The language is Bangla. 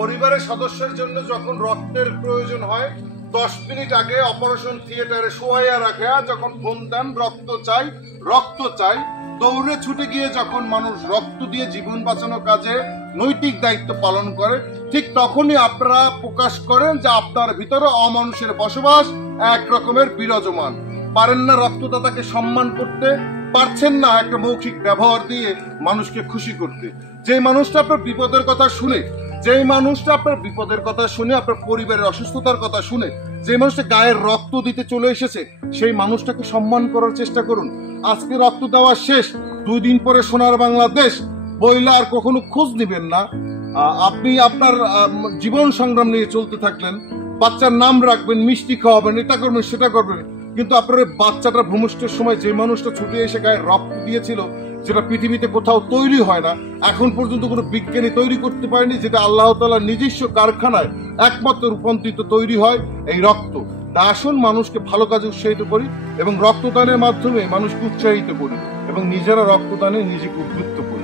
পরিবারের সদস্যের জন্য যখন রক্তের প্রয়োজন হয় 10 মিনিট আগে অপারেশন থিয়েটারে শোয়াইয়া রাখা, যখন ফোন দেন রক্ত চাই, দৌড়ে ছুটে গিয়ে যখন মানুষ রক্ত দিয়ে জীবন বাঁচানোর কাজে নৈতিক দায়িত্ব পালন করে, ঠিক তখনই আপনারা প্রকাশ করেন যে আপনার ভিতরে অমানুষের বসবাস এক রকমের বিরাজমান। পারেন না রক্তদাতাকে সম্মান করতে, পারছেন না একটা মৌখিক ব্যবহার দিয়ে মানুষকে খুশি করতে। যে মানুষটা আপনার বিপদের কথা শুনে, আপনার পরিবারের অসুস্থতার কথা শুনে, যে মানুষটা গায়ের রক্ত দিতে চলে এসেছে, সেই মানুষটাকে সম্মান করার চেষ্টা করুন। আজকে রক্ত দেওয়া শেষ, 2 দিন পরে সোনার বাংলাদেশ বইলা আর কখনো খোঁজ নিবেন না। আপনি আপনার জীবন সংগ্রাম নিয়ে চলতে থাকলেন, বাচ্চার নাম রাখবেন, মিষ্টি খাওয়াবেন, এটা করবেন সেটা করবেন, কিন্তু আপনার বাচ্চাটা ভূমিষ্ঠের সময় যে মানুষটা ছুটে এসে গায়ে রক্ত দিয়েছিল, যেটা পৃথিবীতে কোথাও তৈরি হয় না, এখন পর্যন্ত কোনো বিজ্ঞানী তৈরি করতে পারেনি, যেটা আল্লাহ তাআলার নিজস্ব কারখানায় একমাত্র রূপান্তরিত তৈরি হয় এই রক্ত। তা আসুন মানুষকে ভালো কাজে উৎসাহিত করি এবং রক্তদানের মাধ্যমে মানুষকে উৎসাহিত করি এবং নিজেরা রক্তদানে নিজেকে উদ্বুদ্ধ করি।